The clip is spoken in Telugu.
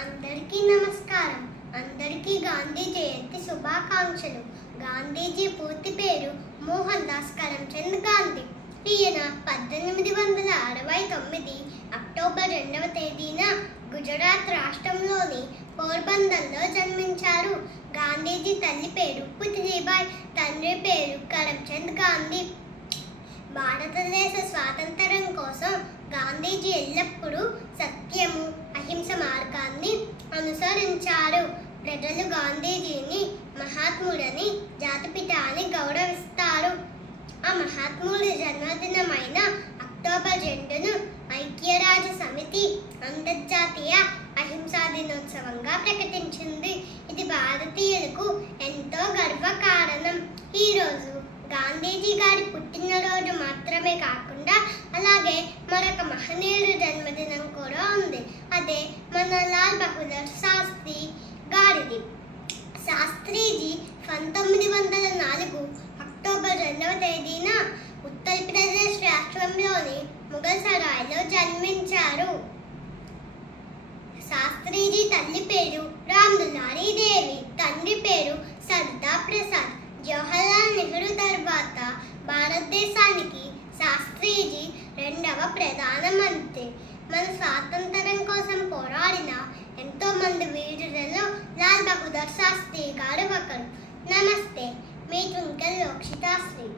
అందరికీ నమస్కారం. అందరికీ గాంధీ జయంతి శుభాకాంక్షలు. గాంధీజీ పూర్తి పేరు మోహన్ దాస్ కరమ్చంద్ గాంధీ. ఈయన 1869 అక్టోబర్ 2వ తేదీన గుజరాత్ రాష్ట్రంలోని పోర్బందర్లో జన్మించారు. గాంధీజీ తల్లి పేరు పుతలీబాయ్, తండ్రి పేరు కరమ్చంద్ గాంధీ. భారతదేశ స్వాతంత్ర్యం కోసం గాంధీజీ ఎల్లప్పుడూ సత్యము, అహింస మార్గాన్ని అనుసరించారు. ప్రజలు గాంధీజీని మహాత్ముడని, జాతిపిత అని గౌరవిస్తారు. ఆ మహాత్ముడి జన్మదినమైన అక్టోబర్ 2ను ఐక్యరాజ్య సమితి అంతర్జాతీయ అహింసా దినోత్సవంగా ప్రకటించింది. ఇది భారతీయులకు ఎంతో గర్వకారణం. ఈరోజు గాంధీజీ గారి పుట్టినరోజు మాత్రమే కాకుండా అలాగే మరొక మహనీయుడి జన్మదినం కూడా ఉంది. అదే మన లాల్ బహదూర్ శాస్త్రి గారిది. శాస్త్రీజీ 1904 అక్టోబర్ 2వ తేదీన ఉత్తరప్రదేశ్ రాష్ట్రంలోని ముగల్సరాయ్లో జన్మించారు. శాస్త్రీజీ తల్లి పేరు రామ్దులారీ దేవి, తండ్రి పేరు సర్దార్ ప్రసాద్. జవహర్లాల్ నెహ్రూ తర్వాత భారతదేశానికి శాస్త్రీజీ 2వ ప్రధానమంత్రి. మన స్వాతంత్ర్యం కోసం పోరాడిన ఎంతో మంది వీరులలో లాల్ బహదూర్ శాస్త్రి గారు ఒకరు. నమస్తే, మీ ట్వింకల్ లోక్షితాశ్రీ.